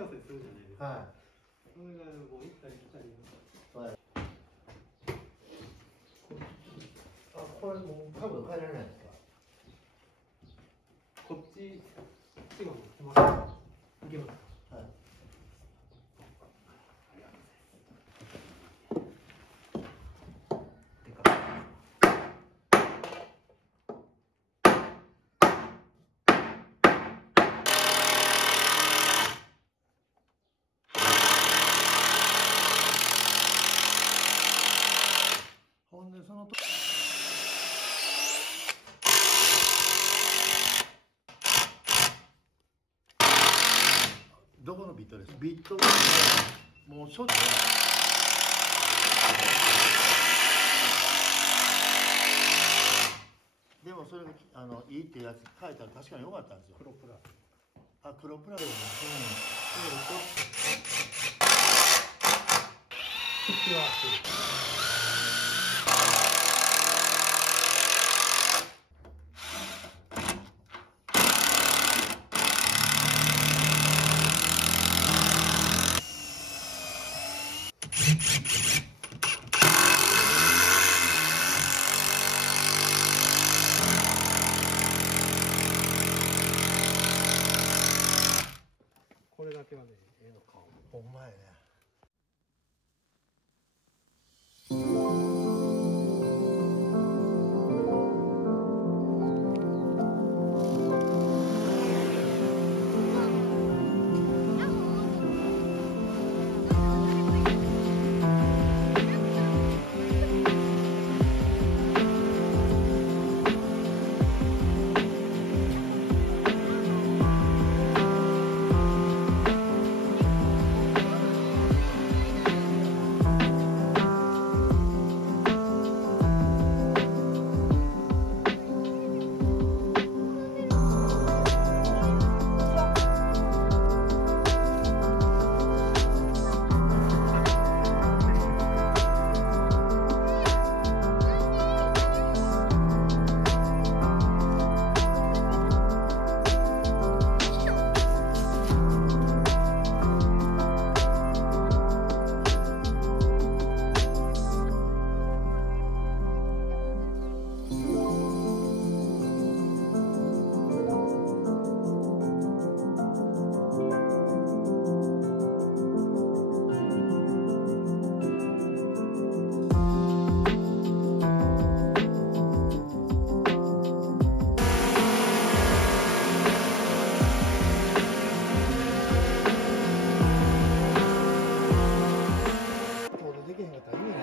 合わせするじゃないですか。はい。それがもう行ったり来たり。はい。あ、これもう角度変えられないですか。こっち違うの来ますか。いけますか。はい。ほんでそのとどこのビットです。ビットがもうしょっちゅう。でもそれがいいっていうやつ書いたら確かに良かったんですよ。黒プラ。あ、黒プラでも。うん。口は。これだけはね、ええのか。ほんまやね。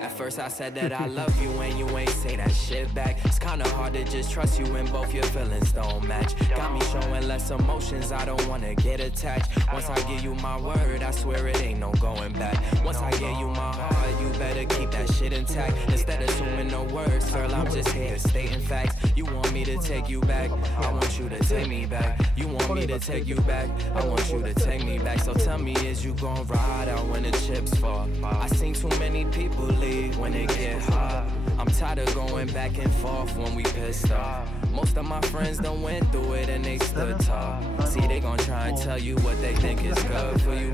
At first I said that I love you and you ain't say that shit back. It's kinda hard to just trust you when both your feelings don't match. Got me showing less emotions, I don't wanna get attached. Once I give you my word, I swear it ain't no going back. Once I give you my heart, you better keep that shit intact. Instead of assuming no words, girl, I'm just here stating facts. You want me to take you back, I want you to take me back. You want me to take you back, I want you to take me back. So tell me, is you gon' ride out when the chips fall? I seen too many people leave when it get hard. I'm tired of going back and forth when we pissed off. Most of my friends done went through it and they stood tall. See, they gon' try and tell you what they think is good for you.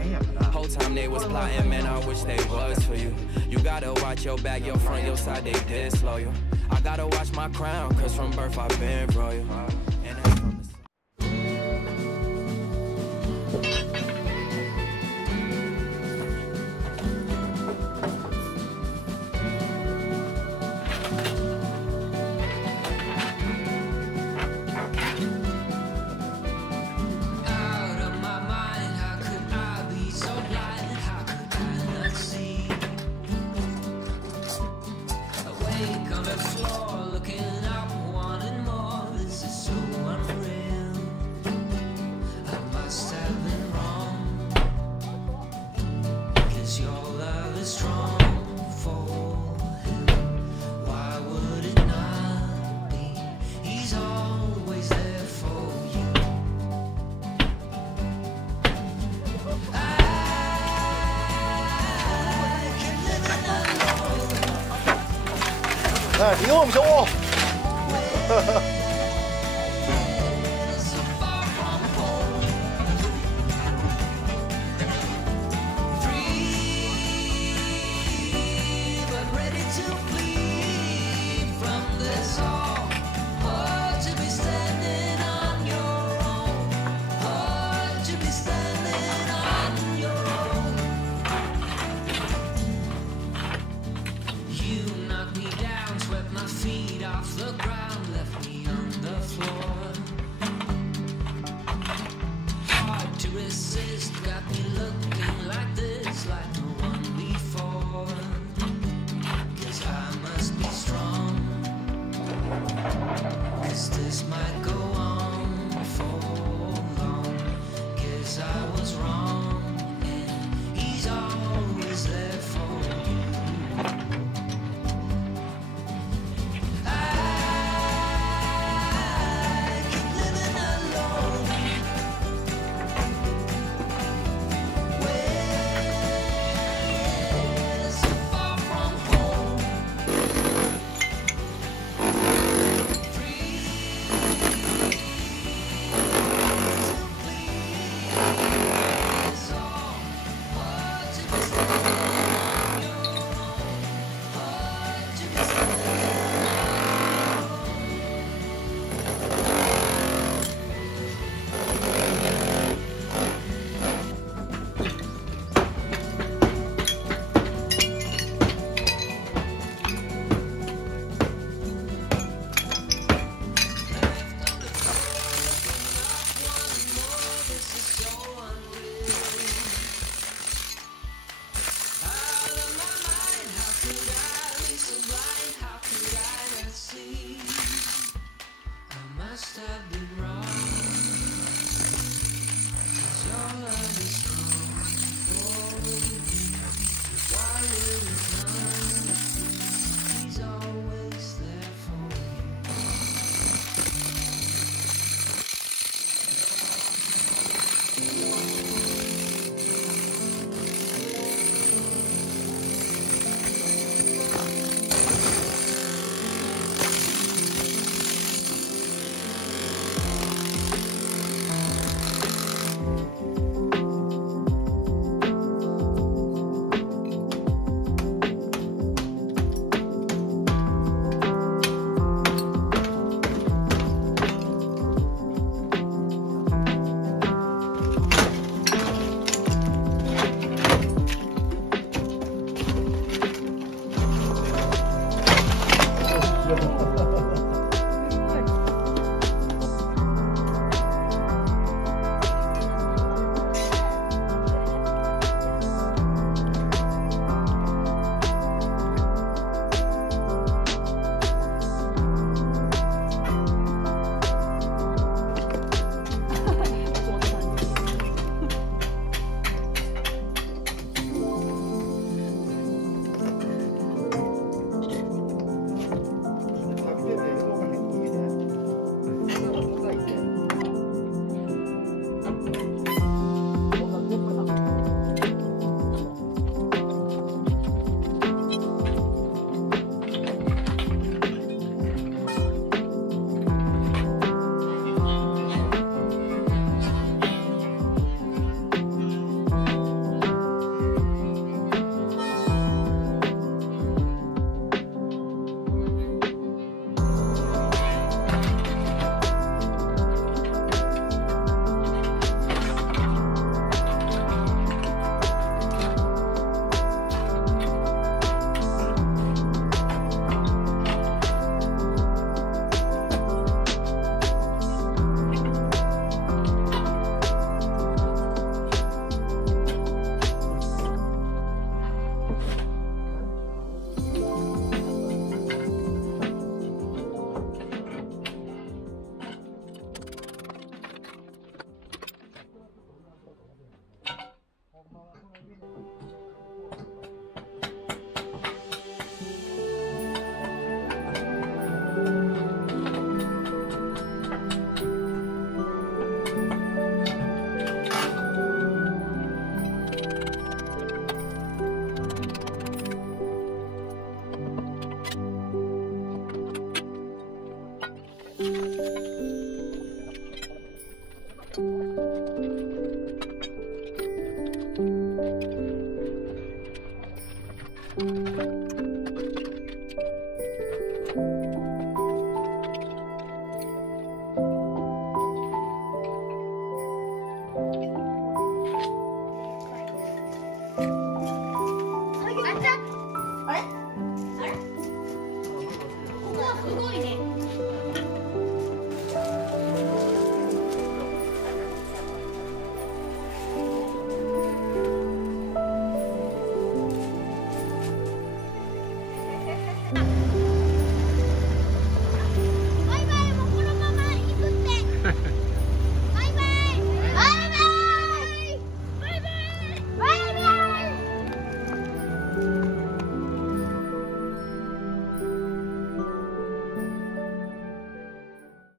Whole time they was plotting, man, I wish they was for you. You gotta watch your back, your front, your side, they disloyal. I gotta watch my crown, cause from birth I've been royal. And that's from the 자, 이놈 저거. narcissist got me looking like this, like no one before. Guess I must be strong, 'cause this might go on for long. Guess I was wrong, and he's always there for you. Must have been wrong, 'cause your love is strong for me. Why would it not? He's always there for you.